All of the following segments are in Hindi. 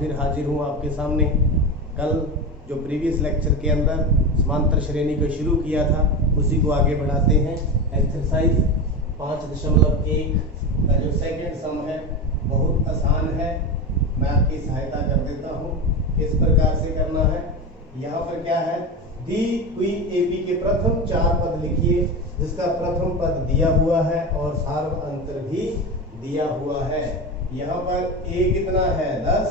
फिर हाजिर हूँ आपके सामने। कल जो प्रीवियस लेक्चर के अंदर समांतर श्रेणी को शुरू किया था उसी को आगे बढ़ाते हैं। एक्सरसाइज 5.1 का जो सेकंड सम है बहुत आसान है, मैं आपकी सहायता कर देता हूँ। किस प्रकार से करना है, यहाँ पर क्या है, दी हुई AP के प्रथम 4 पद लिखिए जिसका प्रथम पद दिया हुआ है और सार्वअंतर भी दिया हुआ है। यहाँ पर A कितना है 10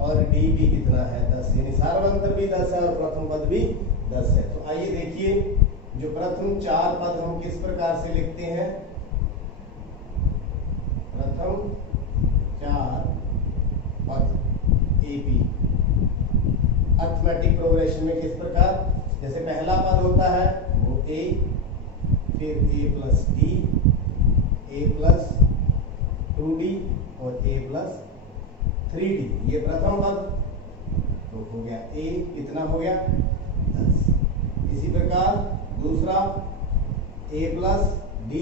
और D भी कितना है 10, यानी सार्वअंतर भी 10 है और प्रथम पद भी 10 है। तो आइए देखिए जो प्रथम 4 पद हम किस प्रकार से लिखते हैं। प्रथम 4 पद AP अर्थमेटिक प्रोग्रेशन में किस प्रकार, जैसे पहला पद होता है वो A, फिर A plus D, A plus 2D और A प्लस 3D, ये प्रथम पद तो हो गया A कितना हो गया 10। इसी प्रकार दूसरा A प्लस D,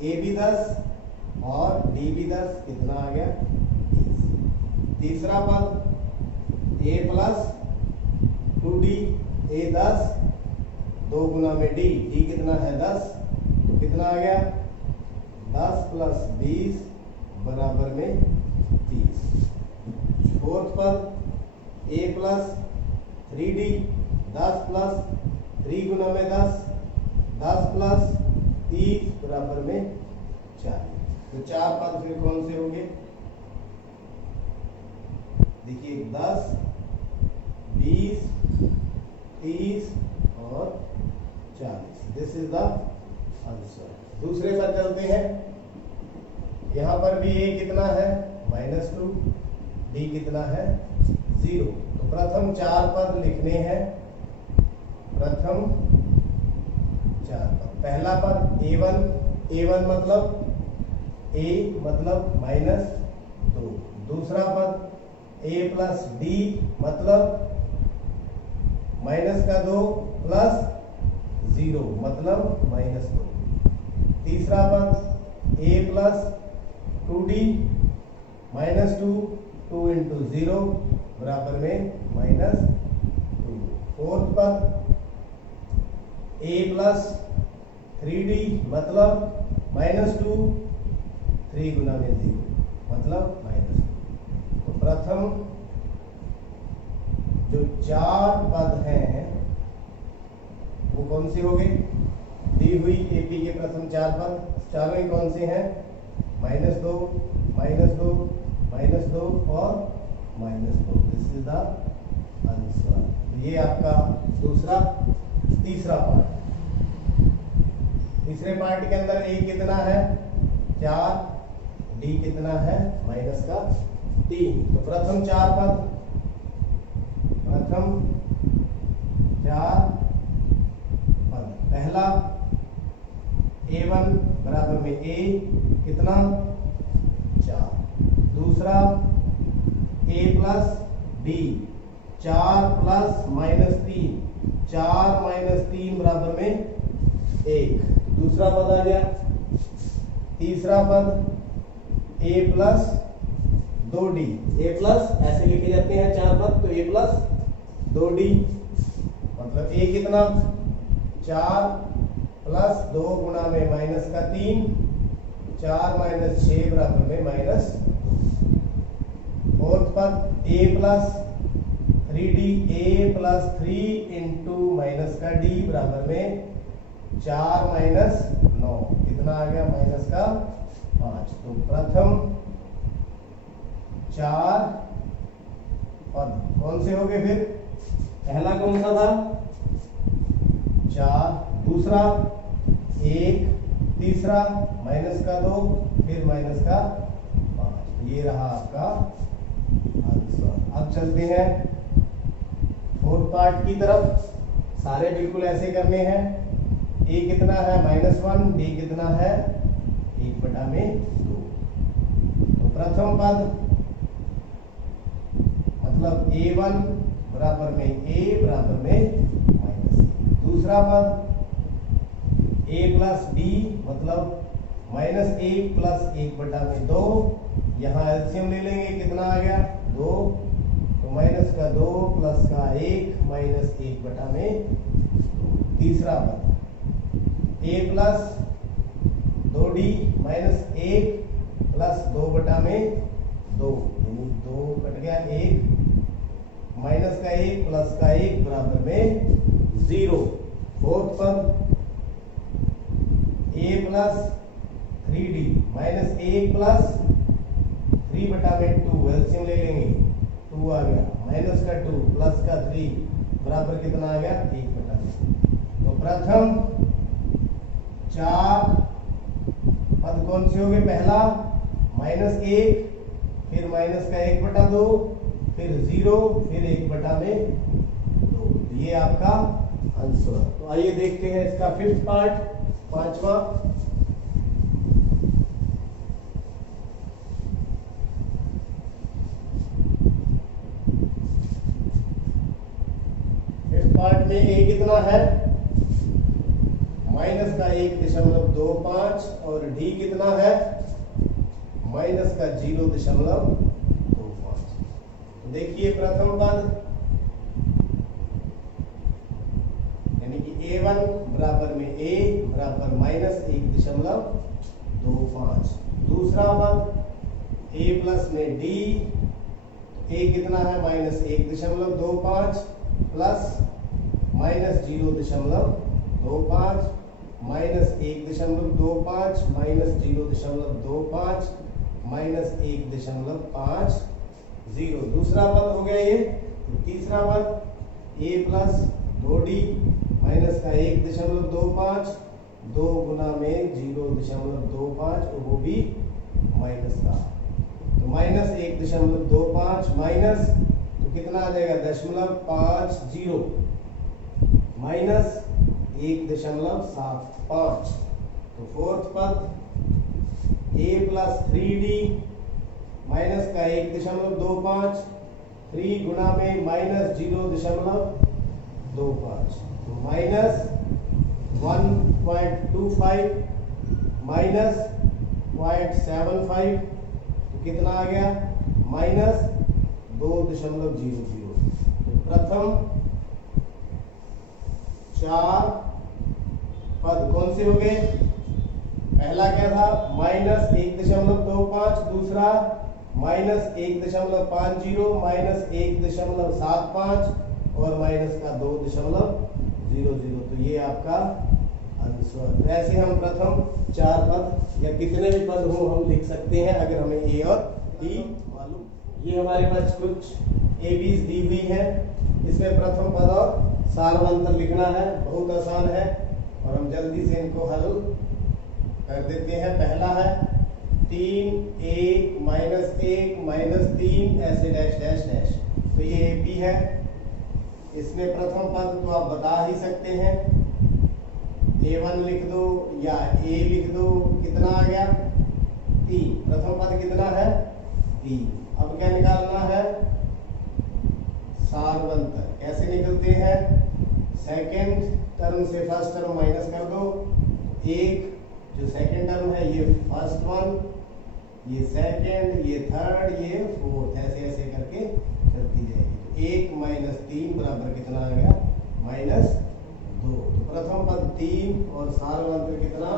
A भी 10 और D भी 10, कितना आ गया 20। तीसरा पद A प्लस 2D, A 10, 2 गुना में D, D कितना है 10, तो कितना आ गया 10 प्लस 20 बराबर में 30। फोर्थ पद A प्लस 3D, 10 प्लस 3 गुना में 10, 10 प्लस 30 बराबर में 40। तो 4 पद फिर कौन से होंगे, देखिए 10, 20, 30 और 40। This is the answer. दूसरे पर चलते हैं। यहाँ पर भी A कितना है -2, D कितना है 0। तो प्रथम 4 पद लिखने हैं। प्रथम 4 पद, पहला पद A1 मतलब A मतलब -2। दूसरा पद A प्लस D मतलब -2 प्लस 0 मतलब -2। तीसरा पद A प्लस 2D -2, 2 इंटू 0 बराबर में -2। फोर्थ पद A प्लस 3D मतलब -2, 3 गुना में 0 मतलब -2। तो प्रथम जो 4 पद हैं वो कौन से हो गए, दी हुई AP के प्रथम 4 पद, चारों ही कौन से हैं, -2, -2, -2 और -2। This is the answer. ये आपका तीसरा पार्ट। तीसरे पार्ट के अंदर A कितना है 4, D कितना है -3। तो प्रथम 4 पद, प्रथम 4 पद, पहला A1 बराबर में A कितना 4। दूसरा A प्लस D 4 प्लस -3, 4 -3 बराबर में 1, दूसरा पद आ गया। तीसरा पद A plus 2D, A plus ऐसे लिखे जाते हैं 4 पद, तो A प्लस 2D मतलब A कितना 4 प्लस 2 गुना में -3, 4 - 6 बराबर में -2। फोर्थ पद A plus 3D, A plus 3 into -D बराबर में 4 - 9, कितना आ गया -5। तो प्रथम 4 पद कौन से हो गए, फिर पहला कौन सा था 4, दूसरा 1, तीसरा -2 फिर -5। ये रहा आपका आंसर। अब चलते हैं फोर्थ पार्ट की तरफ। सारे बिल्कुल ऐसे करने हैं। A कितना है -1, D कितना है 1/2। तो प्रथम पद मतलब A1 बराबर में A बराबर में -1। दूसरा पद A प्लस D मतलब -1 प्लस 1/2। यहाँ एलसीएम ले लेंगे, कितना आ गया 2, तो माइनस का 2 प्लस का 1 माइनस 1 बटा में 2। तीसरा पद a plus 2d minus 1 plus 2 बटा में 2, यानी 2 कट गया 1 माइनस का 1 प्लस का 1 बराबर में 0। फोर्थ पद a plus 3d minus 1 plus 3 बटा में 2, एलसीएम ले लेंगे, 2 आ गया, माइनस का 2 प्लस का 3 बराबर कितना आ गया 1 बटा में। तो प्रथम 4 पद कौन से हो गए? पहला माइनस 1, फिर माइनस का 1 बटा 2, फिर 0, फिर 1 बटा में 2। ये आपका आंसर। तो आइए देखते हैं इसका फिफ्थ पार्ट, पांचवा। फिफ्थ पार्ट में a कितना है? माइनस का 1.25 और d कितना है? माइनस का 0.25। देखिए प्रथम पद यानी कि a1 बराबर में a बराबर माइनस 1.25। दूसरा पद a प्लस में d, a कितना है? Minus 1.25 plus minus 0.25 minus 1.25 minus 0.25 minus 1.50। दूसरा पद हो गया ये। तीसरा पद a प्लस 2d माइनस का 1.25, 2 गुना में 0.25, वो भी माइनस का, तो माइनस 1.25 माइनस, तो कितना आ जाएगा? 0.50 माइनस 1.75। तो फोर्थ पद a प्लस 3d माइनस का 1.25, 3 गुना में माइनस 0.25, तो माइनस 1.25 माइनस 0.75, तो कितना आ गया? माइनस 2.00। तो प्रथम 4 पद कौन से हो गए? पहला क्या था? माइनस 1.25, दूसरा माइनस 1.50 माइनस 1.75 और माइनस का 2.00। तो ये आपका आंसर। ऐसे हम प्रथम 4 पद या कितने भी पद हो हम लिख सकते हैं अगर हमें a और d मालूम। ये हमारे पास कुछ ab's दी हुई है, इसमें प्रथम पद और सारवंतर लिखना है, बहुत आसान है और हम जल्दी से इनको हल कर देते हैं। पहला है 3 1 माइनस 3 ऐसे डैश डैश डैश, तो ये AP है। इसमें प्रथम पद तो आप बता ही सकते हैं, A1 लिख दो या A लिख दो, कितना आ गया? 3। प्रथम पद कितना है? 3। अब क्या निकालना है? सारवंतर। कैसे निकलते हैं? सेकेंड टर्म से फर्स्ट टर्म माइनस कर दो, एक जो सेकेंड टर्म है ये फर्स्ट वन, ये सेकेंड, ये थर्ड, ये फोर्थ, ऐसे ऐसे करके चलती जाएगी। तो 1 माइनस 3 बराबर कितना आ गया? माइनस 2। तो प्रथम पद 3 और सारवंतर कितना?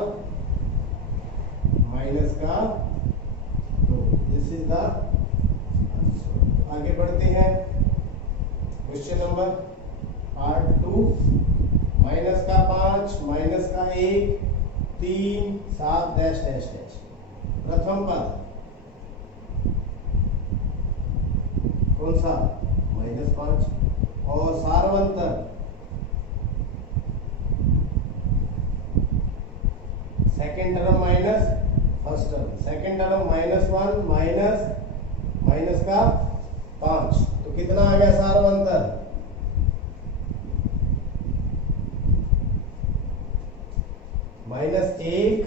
माइनस का 2। This is the answer. आगे बढ़ते हैं क्वेश्चन नंबर पार्ट 2। माइनस का 5 माइनस का 1 3 7 डैश डैश डैश। प्रथम पद कौन सा? -5 और सारवंतर second term minus first term, second term -1 minus का 5, तो कितना आ गया सारवंतर? -1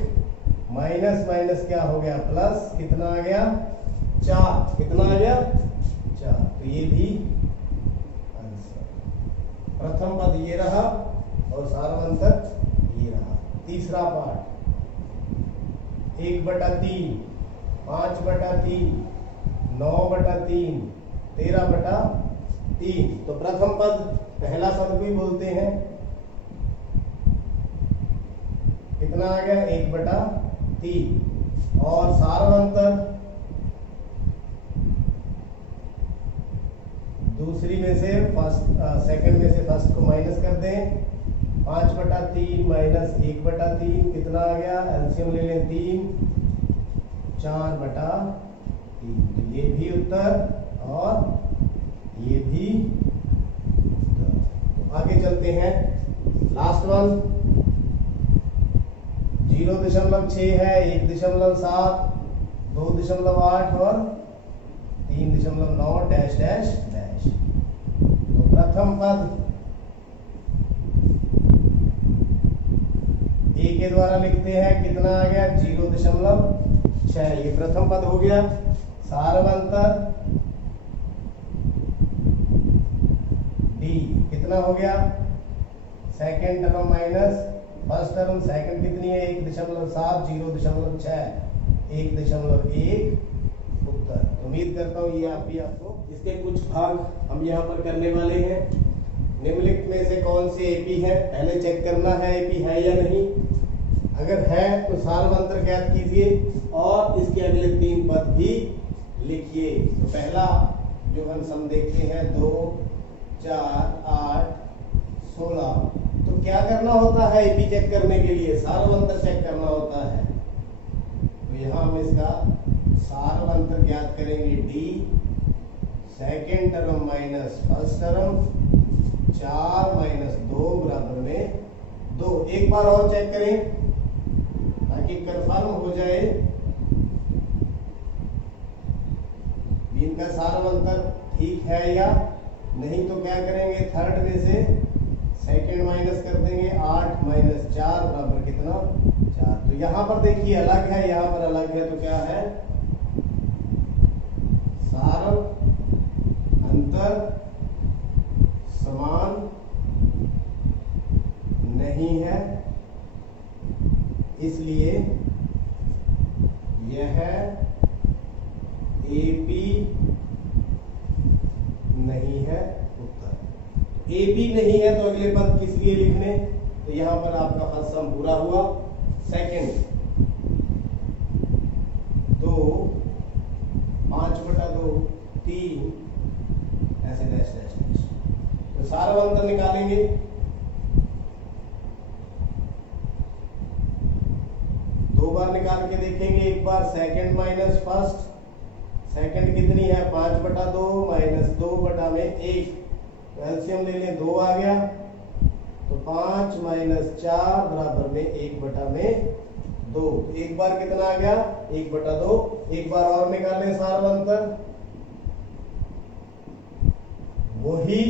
माइनस क्या हो गया? प्लस, कितना आ गया? 4। कितना आ गया? 4। तो ये भी आंसर। प्रथम पद ये रहा और सारवंतर ये रहा। तीसरा पार्ट 1/3, 5/3, 9/3, 13/3। तो प्रथम पद पहला पद भी बोलते हैं, कितना आ गया 1/3। और सार्वंतर दूसरी में से फर्स्ट सेकंड में से फर्स्ट को माइनस कर दें, 5/3 माइनस 1/3 कितना आ गया, एलसीएम ले लें 3, 4/3। तो ये भी उत्तर और ये भी उत्तर। तो आगे चलते हैं, लास्ट वन 0.6 है, 1.7, 2.8 और 3.9 डैश डैश डैश। तो प्रथम पद ए के द्वारा लिखते हैं, कितना आ गया 0.6, ये प्रथम पद हो गया। सार्वंतर डी कितना हो गया, second term minus first term, second कितनी है 1.7, 0.6, 1.1 उत्तर। उम्मीद करता हूँ ये आप भी आपको इसके कुछ भाग हम यहाँ पर करने वाले हैं। निम्नलिखित में से कौन से एपी है, पहले चेक करना है एपी है या नहीं। अगर है तो सार्वंतर ज्ञात कीजिए और इसके अगले 3 पद भी लिखिए। तो पहला जो हम सम देखते हैं 2, 4, 8, 16। तो क्या करना होता है एपी चेक करने के लिए, सार्वंतर चेक करना होता है। तो यहाँ हम इसका सार्वंतर ज्ञात करेंगे, D second term minus first term, 4 minus 2 बराबर में 2। एक बार और चेक करें ताकि कंफर्म हो जाए इनका सार्वंतर ठीक है या नहीं। तो क्या करेंगे, थर्ड में से सेकेंड माइनस कर देंगे, 8 माइनस 4 बराबर कितना 4। तो यहां पर देखिए अलग है, यहां पर अलग है, तो क्या है सार्वंतर समान नहीं है, इसलिए यह एपी नहीं है उत्तर। एपी नहीं है तो अगले पद किस लिए लिखने, तो यहां पर आपका फर्स्ट सम पूरा हुआ। सेकंड 2, 5/2, 3 ऐसे डैश डैश डैश। तो सार्वंतर निकालेंगे, दो बार निकाल के देखेंगे। एक बार सेकंड माइनस फर्स्ट, सेकंड कितनी है 5/2 माइनस 2/1, एलसीएम ले लें 2 आ गया। तो 5 माइनस 4 बराबर में 1/2। एक बार कितना आ गया 1/2। एक बार और निकालें सार्वंतर, वही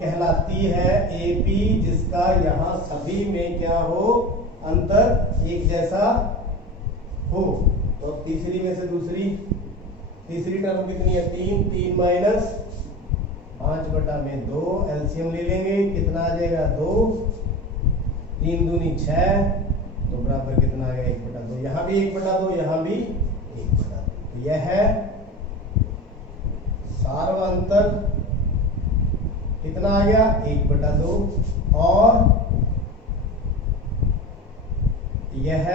कहलाती है एपी जिसका यहाँ सभी में क्या हो, अंतर एक जैसा हो। तो अब तीसरी में से तीसरी टर्म कितनी है 3 माइनस 5/2, एलसीएम ले लेंगे, कितना आ जाएगा 2, 3 दूनी 6, तो बराबर कितना आ गया 1/2। यहाँ भी 1/2, यहाँ भी 1/2। तो यह है सार्वंतर कितना आ गया 1/2 और यह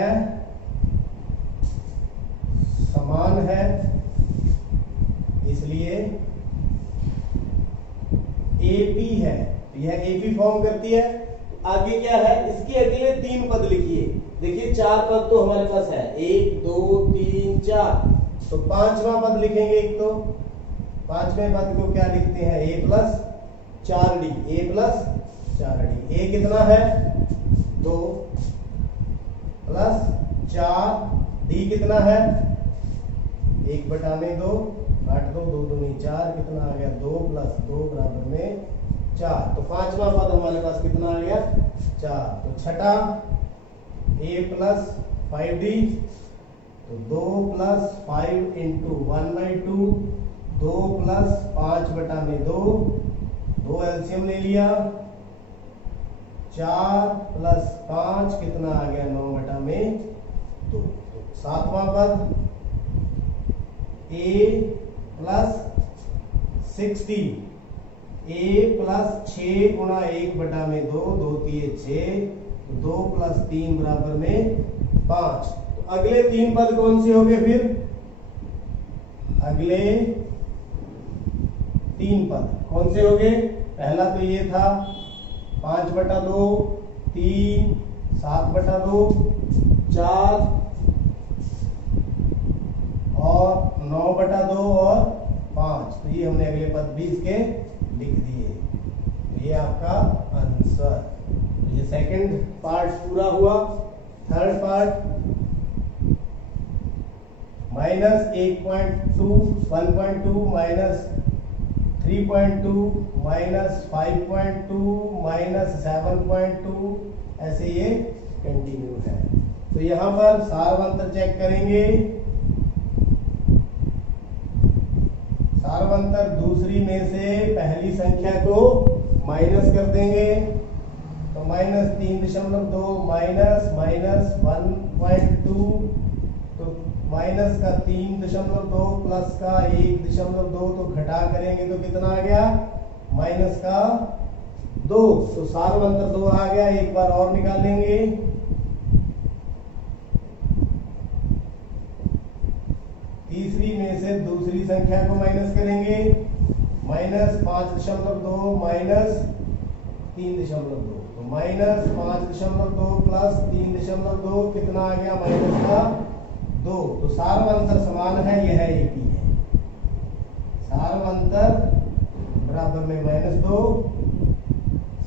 समान है, इसलिए एपी है। तो यह एपी फॉर्म करती है। आगे क्या है, इसके अगले 3 पद लिखिए। देखिए 4 पद तो हमारे पास है, 1, 2, 3, 4। तो 5वां पद लिखेंगे। एक तो 5वें पद को क्या लिखते हैं, a plus 4d, a plus 4d। a कितना है 2 प्लस 4, d कितना है 1/2, काट दो, 2 दूनी 4, कितना आ गया 2 प्लस 2 बराबर में 4। तो 5वां पद हमारे पास कितना आ गया 4। तो छठा a प्लस 5d, तो 2 प्लस 5 इंटू 1/2, 2 प्लस 5/2, 2 एलसीएम ले लिया, 4 प्लस 5 कितना आ गया 9/2। 7वां पद a plus 60 a plus 6 Guna 1/2 2 3 6 2 plus 3 बराबर में 5। तो अगले 3 पद कौन से हो गए फिर? अगले 3 पद कौन से हो गए? पहला तो ये था 5/2 3 7/2 4 और 9/2 और 5। तो ये हमने अगले पद भी इसके लिख दिए। तो ये आपका आंसर। ये सेकंड पार्ट पूरा हुआ। थर्ड पार्ट -1.2 1.2 -3.2 -5.2 -7.2 ऐसे ये कंटिन्यू है। तो यहां पर सारवंतर चेक करेंगे। सारवंतर दूसरी में से पहली संख्या को माइनस कर देंगे। तो -3.2 -1.2 तो माइनस का 3.2 प्लस का 1.2 तो घटा करेंगे तो कितना आ गया? माइनस का 2। तो सारवंतर 2 आ गया। एक बार और निकालेंगे। तीसरी में से दूसरी संख्या को माइनस करेंगे। -5.2 -3.2 तो -5.2 प्लस 3.2 कितना आ गया? माइनस का 2। तो सारवंतर समान है, यह एपी है। सारवंतर बराबर में -2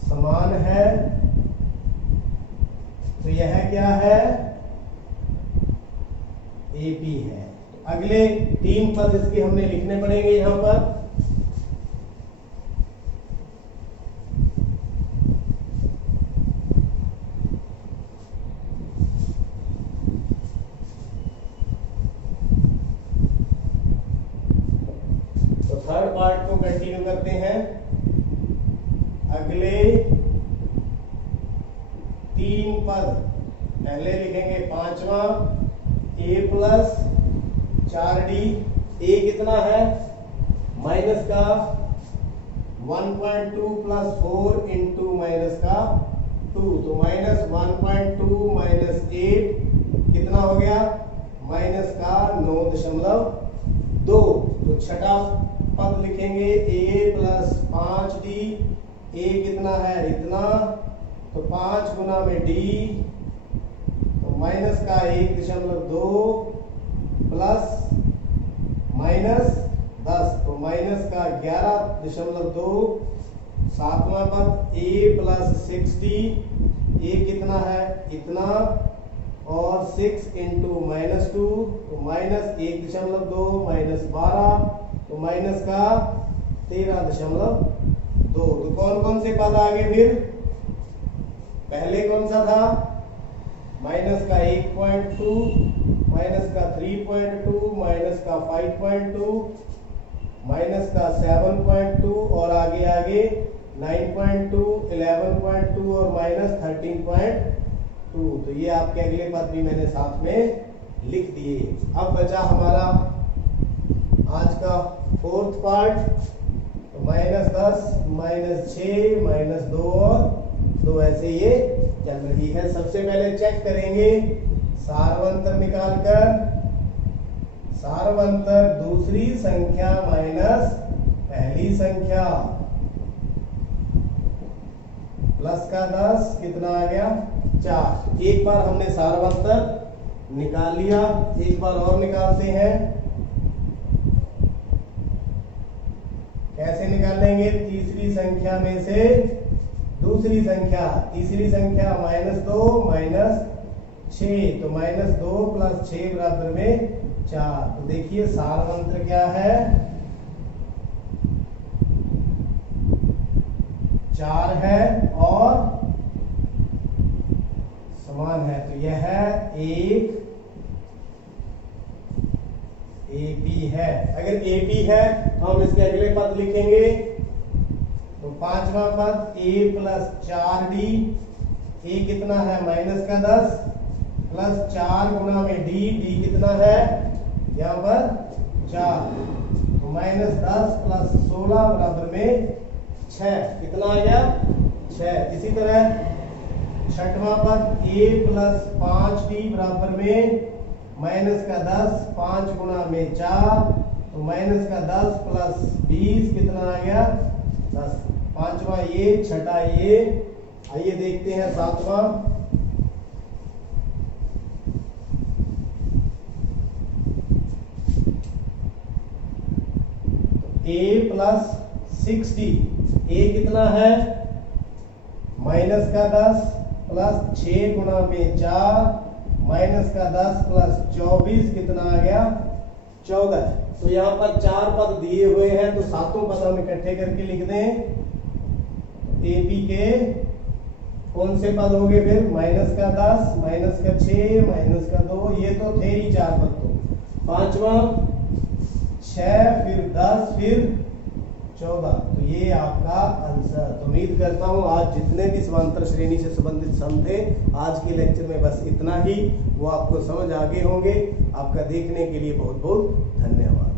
समान है। तो यह क्या है? एपी है। अगले 3 पद इसके हमने लिखने पड़ेंगे यहां पर। तो थर्ड पार्ट को कंटिन्यू करते हैं। अगले 3 पद पहले लिखेंगे। 5वां a प्लस 4d। a कितना है? माइनस का 1.2 प्लस 4 इंटू माइनस का 2 तो -1.2 -8 कितना हो गया? माइनस का 9.2। तो छठा पद लिखेंगे a प्लस 5d। a कितना है? इतना। तो 5 गुना में d तो माइनस का 1.2 प्लस -10 तो माइनस का 11.2। सातवां पद a प्लस 6d। a कितना है? इतना। और 6 इंटू -2 तो -1.2 -12 तो माइनस का 13.2। तो कौन कौन से पद आ गए फिर? पहले कौन सा था? माइनस का 1.2 माइनस का 3.2 माइनस का 5.2 माइनस का 7.2 और आगे आगे 9.2 11.2 और -13.2। तो ये आपके अगले पद भी मैंने साथ में लिख दिए। अब बचा हमारा आज का फोर्थ पार्ट। तो -10 -6 -2 और 2 ऐसे ये चल रही है। सबसे पहले चेक करेंगे सारवंतर निकालकर। सारवंतर दूसरी संख्या माइनस पहली संख्या प्लस का 10 कितना आ गया? 4। एक बार हमने सारवंतर निकाल लिया। एक बार और निकालते हैं। कैसे निकालेंगे? तीसरी संख्या में से दूसरी संख्या। तीसरी संख्या -2 -6 तो -2 प्लस 6 बराबर में 4। तो देखिए सारवंतर क्या है? 4 है और समान है। तो यह एक एपी है। अगर एपी है तो हम इसके अगले पद लिखेंगे। तो पांचवा पद a प्लस 4d। a कितना है? माइनस का 10 प्लस 4 गुना में d। d कितना है? यहाँ पर 4 तो -10 + 16 बराबर में 6। कितना आ गया? 6। इसी तरह छठवां पद a + 5d बराबर में -10, 5 गुणा में 4, तो -10 + 20 कितना आ गया? 10। पांचवा ये, छठा ये। आइए देखते हैं सातवां। a + 6d, a कितना है? -10 + 6 गुणा में 4, -10 + 24 कितना आ गया? 14। तो यहाँ पर 4 पद दिए हुए हैं, तो सातों पद हम इकट्ठे करके लिख दें। AP के कौन से पद हो गए फिर? -10, -6, -2, ये तो थे ही 4 पद। तो पांचवा 6, फिर 10, फिर 14। तो ये आपका आंसर। तो उम्मीद करता हूँ आज जितने भी समांतर श्रेणी से संबंधित सम थे, आज के लेक्चर में बस इतना ही, वो आपको समझ आ गए होंगे। आपका देखने के लिए बहुत बहुत धन्यवाद।